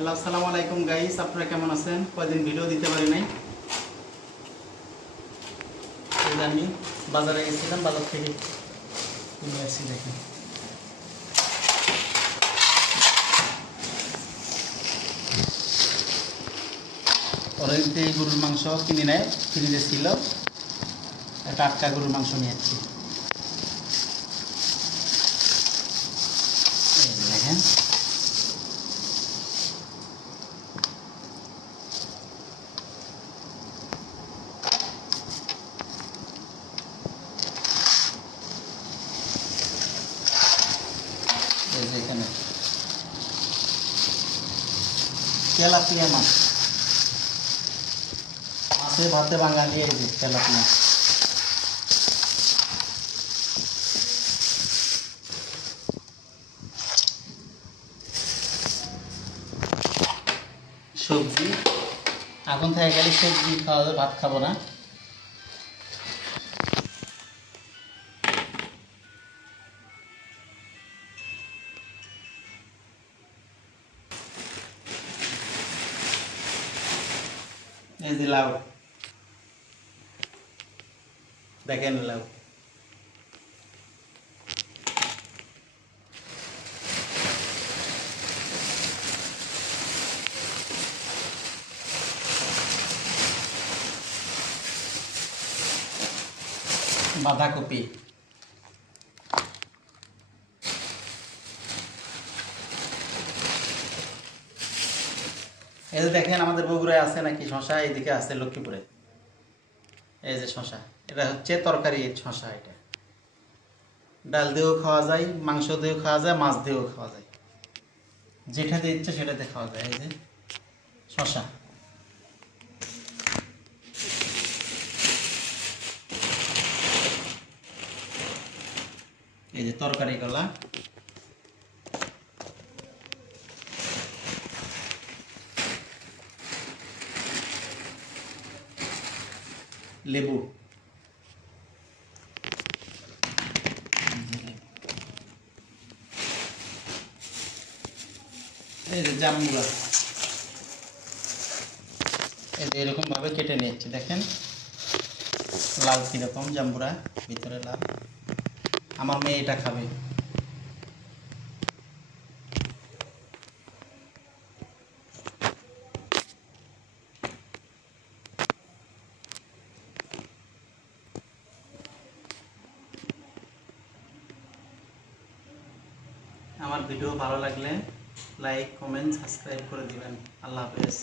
Hello, আসসালামু আলাইকুম guys, আপনারা কেমন আছেন? কয়দিন ভিডিও দিতে পারি নাই। আমি বাজারে গেছিলাম, বাজার থেকে কিনে আসছি। দেখেন অনেকটি গরুর মাংস কিনে নেয়, ফ্রিজে ছিল, টাটকা গরুর মাংস নিয়ে আসছি। দেখেন এখানে তেলাপিয়া মাছ, মাছে ভাতে বাঙালি। এই যে তেলাপিয়া, সবজি। এখন থেকে গেলে সবজি খাওয়া যাবে, ভাত খাবো না। এই যে লাউ, দেখেন লাউ। বাঁধাকপি, এই যে দেখেন আমাদের বগুড়ায় আছে নাকি শশা, এইদিকে আছে লক্ষ্মীপুরে। এই যে শশা, এটা হচ্ছে তরকারি শশা। এটা ডাল দিয়েও খাওয়া যায়, মাংস দিয়েও খাওয়া যায়, মাছ দিয়েও খাওয়া যায়, যেটাতে ইচ্ছে সেটাতে খাওয়া যায়। এই যে শশা, এই যে তরকারি কলা, লেবু, এই যে জাম্বুরা। এই যে এরকম ভাবে কেটে নিচ্ছি, দেখেন লাল কিরকম জাম্বুরা, ভিতরে লাল। আমার মেয়ে এটা খাবে। আমার ভিডিও ভালো লাগলে লাইক, কমেন্ট, সাবস্ক্রাইব করে দিবেন। আল্লাহ হাফেজ।